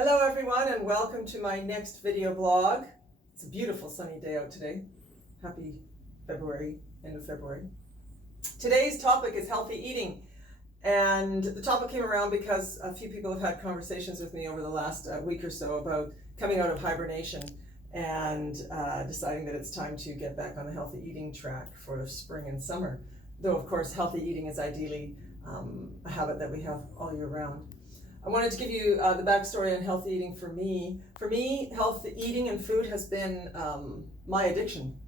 Hello everyone and welcome to my next video blog. It's a beautiful sunny day out today. Happy February, end of February. Today's topic is healthy eating, and the topic came around because a few people have had conversations with me over the last week or so about coming out of hibernation and deciding that it's time to get back on the healthy eating track for spring and summer. Though of course healthy eating is ideally a habit that we have all year round. I wanted to give you the backstory on healthy eating for me. For me, healthy eating and food has been my addiction.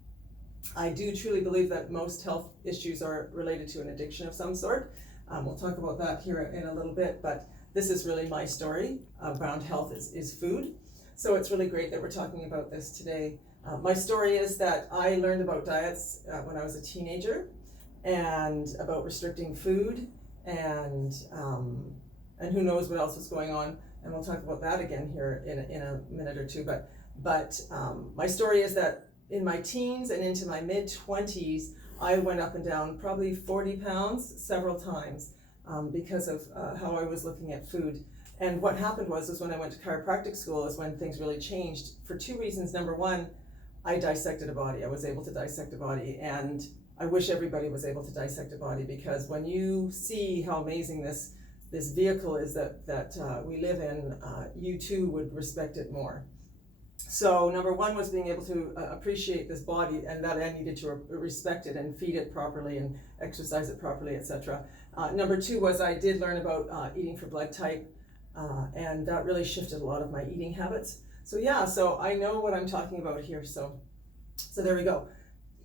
I do truly believe that most health issues are related to an addiction of some sort. We'll talk about that here in a little bit, but this is really my story around health is food. So it's really great that we're talking about this today. My story is that I learned about diets when I was a teenager and about restricting food and who knows what else was going on, and we'll talk about that again here in a minute or two. But my story is that in my teens and into my mid-20s, I went up and down probably 40 pounds several times because of how I was looking at food. And what happened was when I went to chiropractic school is when things really changed for two reasons. Number one, I dissected a body. I was able to dissect a body, and I wish everybody was able to dissect a body, because when you see how amazing this vehicle is that we live in, you too would respect it more. So number one was being able to appreciate this body, and that I needed to respect it and feed it properly and exercise it properly, etc. Number two was I did learn about eating for blood type, and that really shifted a lot of my eating habits. So I know what I'm talking about here. So there we go.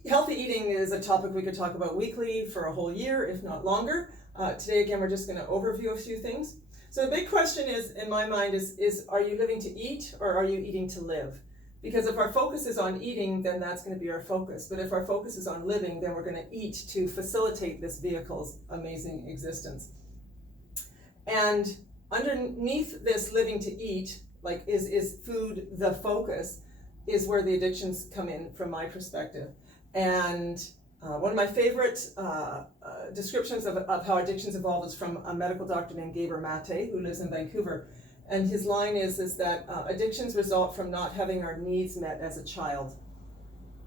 Healthy eating is a topic we could talk about weekly for a whole year, if not longer. Today, again, we're just going to overview a few things. So the big question is, in my mind, is are you living to eat or are you eating to live? Because if our focus is on eating, then that's going to be our focus. But if our focus is on living, then we're going to eat to facilitate this vehicle's amazing existence. And underneath this living to eat, like is food the focus, is where the addictions come in from my perspective. And one of my favorite descriptions of how addictions evolve is from a medical doctor named Gaber Mate, who lives in Vancouver. And his line is that addictions result from not having our needs met as a child.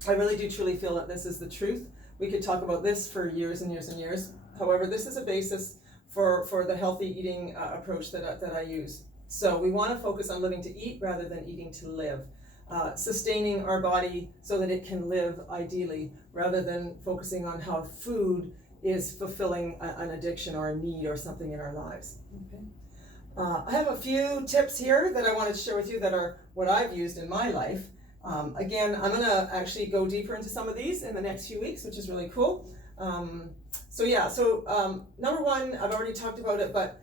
I really do truly feel that this is the truth. We could talk about this for years and years and years. However, this is a basis for the healthy eating approach that I use. So we want to focus on living to eat rather than eating to live. Sustaining our body so that it can live ideally, rather than focusing on how food is fulfilling an addiction or a need or something in our lives. Okay. I have a few tips here that I wanted to share with you that are what I've used in my life. Again, I'm going to actually go deeper into some of these in the next few weeks, which is really cool. Number one, I've already talked about it, but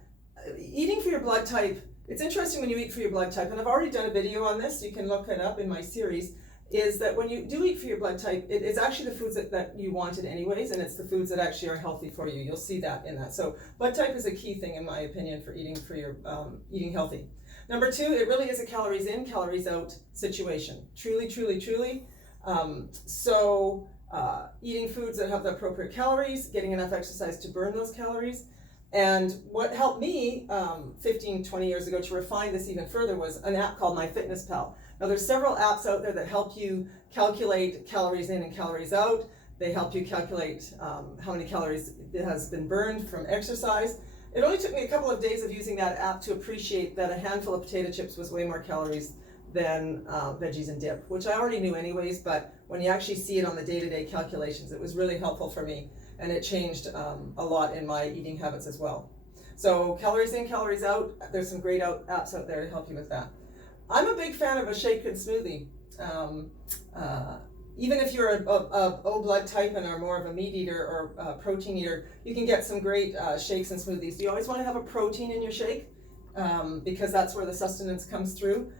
eating for your blood type. It's interesting when you eat for your blood type, and I've already done a video on this, you can look it up in my series, is that when you do eat for your blood type, it's actually the foods that you wanted anyways, and it's the foods that actually are healthy for you. You'll see that in that. So blood type is a key thing, in my opinion, for eating eating healthy. Number two, it really is a calories in, calories out situation. Truly, truly, truly. Eating foods that have the appropriate calories, getting enough exercise to burn those calories. And what helped me 15, 20 years ago to refine this even further was an app called MyFitnessPal. Now there's several apps out there that help you calculate calories in and calories out. They help you calculate how many calories has been burned from exercise. It only took me a couple of days of using that app to appreciate that a handful of potato chips was way more calories than veggies and dip, which I already knew anyways, but when you actually see it on the day-to-day calculations, it was really helpful for me. And it changed a lot in my eating habits as well. So calories in, calories out, there's some great apps out there to help you with that. I'm a big fan of a shake and smoothie. Even if you're a O blood type and are more of a meat eater or protein eater, you can get some great shakes and smoothies. You always want to have a protein in your shake because that's where the sustenance comes through.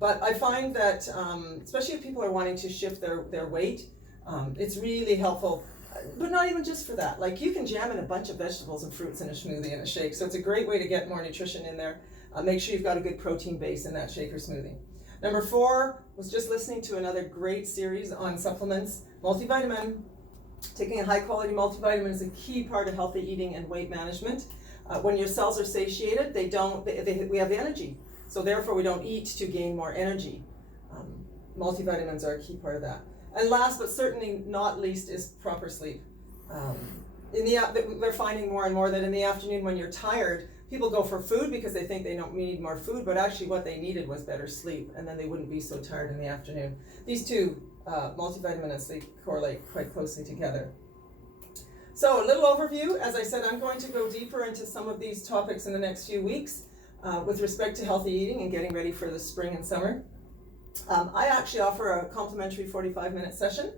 But I find that, especially if people are wanting to shift their weight, it's really helpful. But not even just for that. Like, you can jam in a bunch of vegetables and fruits in a smoothie and a shake. So it's a great way to get more nutrition in there. Make sure you've got a good protein base in that shake or smoothie. Number four was just listening to another great series on supplements. Multivitamin. Taking a high quality multivitamin is a key part of healthy eating and weight management. When your cells are satiated, we have energy. So therefore we don't eat to gain more energy. Multivitamins are a key part of that. And last but certainly not least is proper sleep. They're finding more and more that in the afternoon when you're tired, people go for food because they think they don't need more food, but actually what they needed was better sleep, and then they wouldn't be so tired in the afternoon. These two, multivitamin and sleep, correlate quite closely together. So a little overview. As I said, I'm going to go deeper into some of these topics in the next few weeks with respect to healthy eating and getting ready for the spring and summer. I actually offer a complimentary 45-minute session.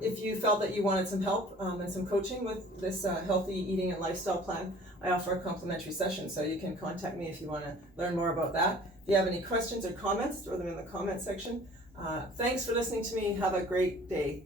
If you felt that you wanted some help and some coaching with this healthy eating and lifestyle plan, I offer a complimentary session, so you can contact me if you want to learn more about that. If you have any questions or comments, throw them in the comment section. Thanks for listening to me. Have a great day.